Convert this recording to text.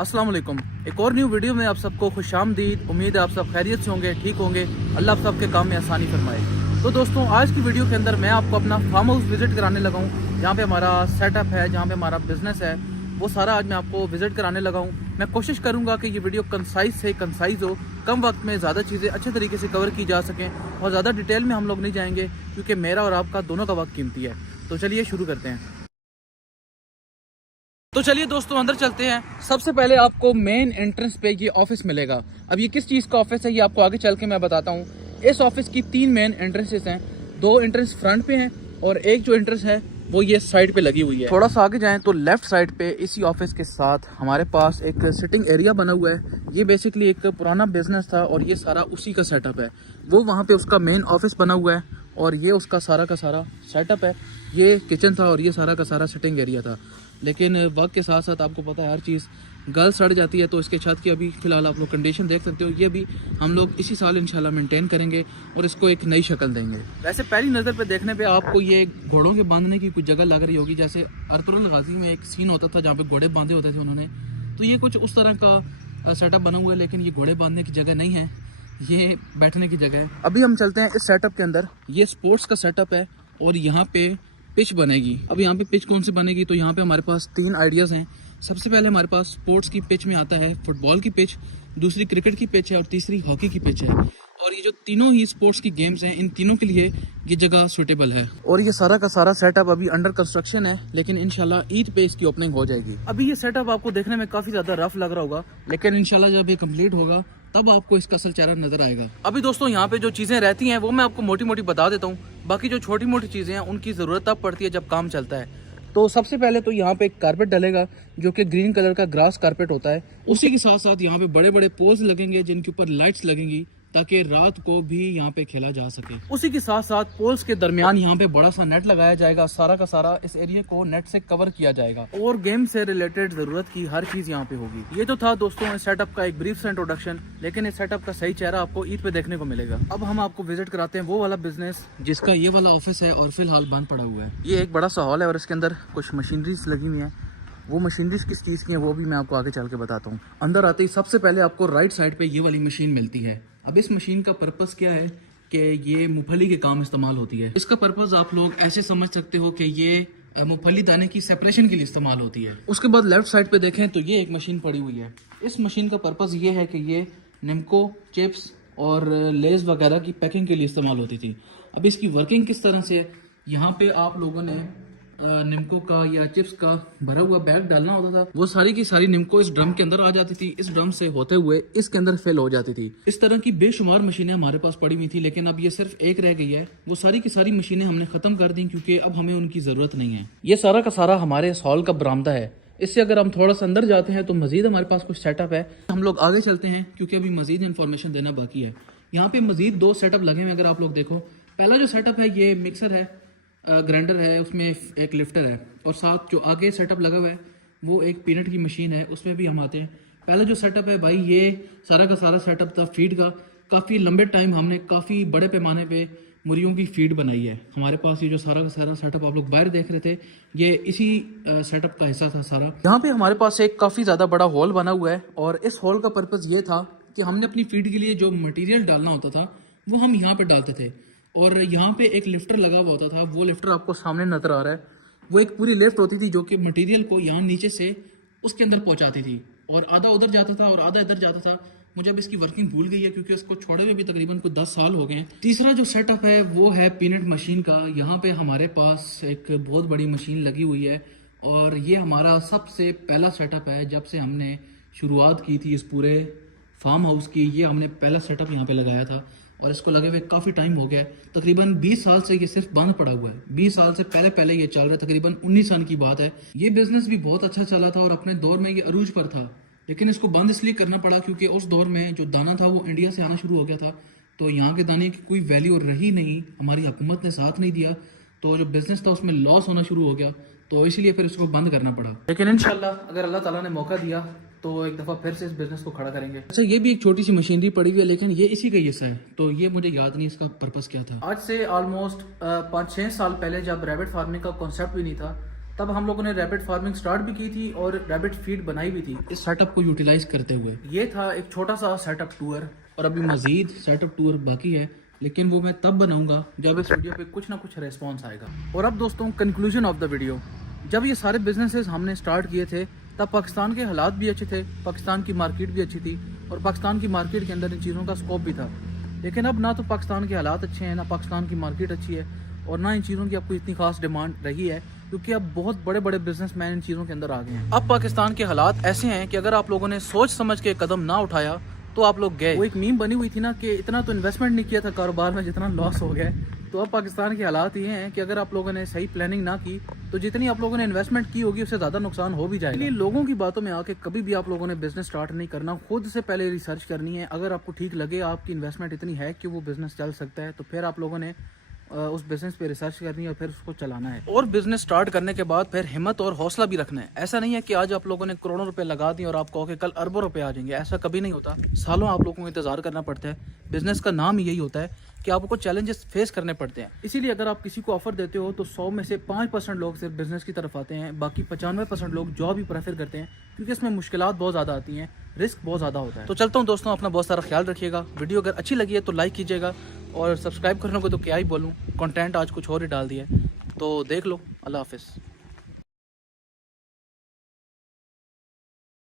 अस्सलाम वालेकुम। एक और न्यू वीडियो में आप सबको खुशामदीद। उम्मीद है आप सब खैरियत से होंगे, ठीक होंगे। अल्लाह आप सबके काम में आसानी फरमाए। तो दोस्तों, आज की वीडियो के अंदर मैं आपको अपना फार्म हाउस विज़िट कराने लगा हूँ, जहाँ पे हमारा सेटअप है, जहाँ पे हमारा बिज़नेस है, वो सारा आज मैं आपको विज़िट कराने लगा हूँ। मैं कोशिश करूँगा कि ये वीडियो कंसाइज़ हो, कम वक्त में ज़्यादा चीज़ें अच्छे तरीके से कवर की जा सकें और ज़्यादा डिटेल में हम लोग नहीं जाएंगे, क्योंकि मेरा और आपका दोनों का वक्त कीमती है। तो चलिए शुरू करते हैं। तो चलिए दोस्तों, अंदर चलते हैं। सबसे पहले आपको मेन एंट्रेंस पे ये ऑफिस मिलेगा। अब ये किस चीज़ का ऑफिस है, ये आपको आगे चल के मैं बताता हूँ। इस ऑफिस की 3 मेन एंट्रेंसेस हैं। 2 एंट्रेंस फ्रंट पे हैं और एक जो एंट्रेंस है वो ये साइड पे लगी हुई है। थोड़ा सा आगे जाएं तो लेफ्ट साइड पे इसी ऑफिस के साथ हमारे पास एक सिटिंग एरिया बना हुआ है। ये बेसिकली एक पुराना बिजनेस था और ये सारा उसी का सेटअप है। वो वहाँ पे उसका मेन ऑफिस बना हुआ है और ये उसका सारा का सारा सेटअप है। ये किचन था और ये सारा का सारा सिटिंग एरिया था। लेकिन वक्त के साथ साथ आपको पता है हर चीज़ गल सड़ जाती है, तो इसके छत की अभी फ़िलहाल आप लोग कंडीशन देख सकते हो। ये भी हम लोग इसी साल इंशाल्लाह मेंटेन करेंगे और इसको एक नई शक्ल देंगे। वैसे पहली नज़र पे देखने पे आपको ये घोड़ों के बांधने की कुछ जगह लग रही होगी, जैसे अर्तुगरुल गाजी में एक सीन होता था जहाँ पे घोड़े बांधे होते थे उन्होंने। तो ये कुछ उस तरह का सेटअप बना हुआ है, लेकिन ये घोड़े बांधने की जगह नहीं है, ये बैठने की जगह है। अभी हम चलते हैं इस सेटअप के अंदर। ये स्पोर्ट्स का सेटअप है और यहाँ पे पिच बनेगी। अब यहाँ पे पिच कौन सी बनेगी, तो यहाँ पे हमारे पास 3 आइडियाज़ हैं। सबसे पहले हमारे पास स्पोर्ट्स की पिच में आता है फुटबॉल की पिच, दूसरी क्रिकेट की पिच है और तीसरी हॉकी की पिच है। और ये जो तीनों ही स्पोर्ट्स की गेम्स हैं, इन तीनों के लिए ये जगह सुटेबल है। और ये सारा का सारा सेटअप अभी अंडर कंस्ट्रक्शन है, लेकिन इंशाल्लाह ईद पे इसकी ओपनिंग हो जाएगी। अभी ये सेटअप आपको देखने में काफ़ी ज़्यादा रफ लग रहा होगा, लेकिन इंशाल्लाह जब ये कम्प्लीट होगा तब आपको इसका असल चेहरा नजर आएगा। अभी दोस्तों, यहाँ पे जो चीज़ें रहती हैं वो मैं आपको मोटी मोटी बता देता हूँ। बाकी जो छोटी मोटी चीज़ें हैं उनकी ज़रूरत तब पड़ती है जब काम चलता है। तो सबसे पहले तो यहाँ पे एक कारपेट डलेगा, जो कि ग्रीन कलर का ग्रास कारपेट होता है। उसी के साथ साथ यहाँ पे बड़े बड़े पोल्स लगेंगे जिनके ऊपर लाइट्स लगेंगी, ताकि रात को भी यहाँ पे खेला जा सके। उसी के साथ साथ पोल्स के दरमियान यहाँ पे बड़ा सा नेट लगाया जाएगा। सारा का सारा इस एरिया को नेट से कवर किया जाएगा और गेम से रिलेटेड जरूरत की हर चीज यहाँ पे होगी। ये तो था दोस्तों इस सेटअप का एक ब्रीफ इंट्रोडक्शन, लेकिन इस सेटअप का सही चेहरा आपको ईद पे देखने को मिलेगा। अब हम आपको विजिट कराते हैं वो वाला बिजनेस जिसका ये वाला ऑफिस है और फिलहाल बंद पड़ा हुआ है। ये एक बड़ा सा हॉल है और इसके अंदर कुछ मशीनरीज लगी हुई है। वो मशीनरीज किस चीज़ की है वो भी मैं आपको आगे चल के बताता हूँ। अंदर आते ही सबसे पहले आपको राइट साइड पे ये वाली मशीन मिलती है। अब इस मशीन का पर्पस क्या है कि ये मूंगफली के काम इस्तेमाल होती है। इसका पर्पस आप लोग ऐसे समझ सकते हो कि ये मूंगफली दाने की सेपरेशन के लिए इस्तेमाल होती है। उसके बाद लेफ्ट साइड पे देखें तो ये एक मशीन पड़ी हुई है। इस मशीन का पर्पस ये है कि ये निम्को चिप्स और लेस वगैरह की पैकिंग के लिए इस्तेमाल होती थी। अब इसकी वर्किंग किस तरह से है, यहाँ पे आप लोगों ने निम्को का या चिप्स का भरा हुआ बैग डालना होता था। वो सारी की सारी निम्को इस ड्रम के अंदर आ जाती थी, इस ड्रम से होते हुए इसके अंदर फिल हो जाती थी। इस तरह की बेशुमार मशीनें हमारे पास पड़ी हुई थी, लेकिन अब ये सिर्फ एक रह गई है। वो सारी की सारी मशीनें हमने खत्म कर दी क्योंकि अब हमें उनकी जरूरत नहीं है। ये सारा का सारा हमारे इस हॉल का बरामदा है। इससे अगर हम थोड़ा सा अंदर जाते हैं तो मजीद हमारे पास कुछ सेटअप है। हम लोग आगे चलते हैं क्योंकि अभी मजीद इन्फॉर्मेशन देना बाकी है। यहाँ पे मजीद 2 सेटअप लगे हुए। अगर आप लोग देखो, पहला जो सेटअप है ये मिक्सर है, ग्राइंडर है, उसमें एक लिफ्टर है और साथ जो आगे सेटअप लगा हुआ है वो एक पीनट की मशीन है, उसमें भी हम आते हैं। पहला जो सेटअप है भाई, ये सारा का सारा सेटअप था फीड का। काफ़ी लंबे टाइम हमने काफ़ी बड़े पैमाने पे मुर्गियों की फीड बनाई है। हमारे पास ये जो सारा का सारा सेटअप आप लोग बाहर देख रहे थे, ये इसी सेटअप का हिस्सा था सारा। यहाँ पे हमारे पास एक काफ़ी ज़्यादा बड़ा हॉल बना हुआ है और इस हॉल का पर्पज़ ये था कि हमने अपनी फीड के लिए जो मटीरियल डालना होता था वो हम यहाँ पर डालते थे। और यहाँ पे एक लिफ्टर लगा हुआ होता था। वो लिफ्टर आपको सामने नजर आ रहा है, वो एक पूरी लिफ्ट होती थी जो कि मटेरियल को यहाँ नीचे से उसके अंदर पहुँचाती थी और आधा उधर जाता था और आधा इधर जाता था। मुझे अब इसकी वर्किंग भूल गई है क्योंकि उसको छोड़े हुए भी तकरीबन कुछ 10 साल हो गए हैं। तीसरा जो सेटअप है वो है पीनट मशीन का। यहाँ पे हमारे पास एक बहुत बड़ी मशीन लगी हुई है और ये हमारा सबसे पहला सेटअप है। जब से हमने शुरुआत की थी इस पूरे फार्म हाउस की, ये हमने पहला सेटअप यहाँ पे लगाया था और इसको लगे हुए काफ़ी टाइम हो गया है। तकरीबन 20 साल से ये सिर्फ बंद पड़ा हुआ है। 20 साल से पहले ये चल रहा है, तकरीबन 19 साल की बात है। ये बिजनेस भी बहुत अच्छा चला था और अपने दौर में ये अरूज पर था, लेकिन इसको बंद इसलिए करना पड़ा क्योंकि उस दौर में जो दाना था वो इंडिया से आना शुरू हो गया था, तो यहाँ के दाने की कोई वैल्यू रही नहीं। हमारी हुकूमत ने साथ नहीं दिया, तो जो बिजनेस था उसमें लॉस होना शुरू हो गया, तो इसलिए फिर इसको बंद करना पड़ा। लेकिन इंशाल्लाह अगर अल्लाह ताला ने मौका दिया तो एक दफ़ा फिर से इस बिजनेस को खड़ा करेंगे। अच्छा, ये भी एक छोटी सी मशीनरी पड़ी हुई है, लेकिन ये इसी का हिस्सा है, तो ये मुझे याद नहीं इसका पर्पस क्या था। आज से ऑलमोस्ट 5-6 साल पहले जब रैबिट फार्मिंग का कॉन्सेप्ट भी नहीं था, तब हम लोगों ने रैबिट फार्मिंग स्टार्ट भी की थी और रैबिट फीड बनाई भी थी इस सेटअप को यूटिलाइज करते हुए। ये था एक छोटा सा सेटअप टूर और अभी मजीद सेटअप टूर बाकी है, लेकिन वो मैं तब बनाऊंगा जब इस वीडियो पे कुछ ना कुछ रेस्पॉन्स आएगा। और अब दोस्तों कंक्लूजन ऑफ द वीडियो, जब ये सारे बिजनेसेस हमने स्टार्ट किए थे तब पाकिस्तान के हालात भी अच्छे थे, पाकिस्तान की मार्केट भी अच्छी थी और पाकिस्तान की मार्केट के अंदर इन चीज़ों का स्कोप भी था। लेकिन अब ना तो पाकिस्तान के हालात अच्छे हैं, ना पाकिस्तान की मार्केट अच्छी है और ना इन चीज़ों की आपको इतनी खास डिमांड रही है, क्योंकि अब बहुत बड़े बड़े बिजनेसमैन इन चीज़ों के अंदर आ गए हैं। अब पाकिस्तान के हालात ऐसे हैं कि अगर आप लोगों ने सोच समझ के कदम ना उठाया तो आप लोग गए। वो एक मीम बनी हुई थी ना कि इतना तो इन्वेस्टमेंट नहीं किया था कारोबार में जितना लॉस हो गया। तो अब पाकिस्तान के हालात ये हैं कि अगर आप लोगों ने सही प्लानिंग ना की तो जितनी आप लोगों ने इन्वेस्टमेंट की होगी उससे ज़्यादा नुकसान हो भी जाएगा। इसलिए लोगों की बातों में आके कभी भी आप लोगों ने बिजनेस स्टार्ट नहीं करना, खुद से पहले रिसर्च करनी है। अगर आपको ठीक लगे आपकी इन्वेस्टमेंट इतनी है कि वो बिजनेस चल सकता है तो फिर आप लोगों ने उस बिजनेस पे रिसर्च करनी है और फिर उसको चलाना है। और बिजनेस स्टार्ट करने के बाद फिर हिम्मत और हौसला भी रखना है। ऐसा नहीं है कि आज आप लोगों ने करोड़ों रुपए लगा दिए और आप कहोगे कल अरबों रुपए आ जाएंगे, ऐसा कभी नहीं होता। सालों आप लोगों को इंतजार करना पड़ता है। बिजनेस का नाम यही होता है कि आपको चैलेंजेस फेस करने पड़ते हैं। इसीलिए अगर आप किसी को ऑफर देते हो तो 100 में से 5% लोग सिर्फ बिजनेस की तरफ आते हैं, बाकी 95% लोग जॉब ही प्रेफर करते हैं, क्योंकि इसमें मुश्किलात बहुत ज़्यादा आती हैं, रिस्क बहुत ज़्यादा होता है। तो चलता हूँ दोस्तों, अपना बहुत सारा ख्याल रखिएगा। वीडियो अगर अच्छी लगी है तो लाइक कीजिएगा और सब्सक्राइब करने को तो क्या ही बोलूँ, कंटेंट आज कुछ और ही डाल दिया है, तो देख लो। अल्लाह हाफिज़।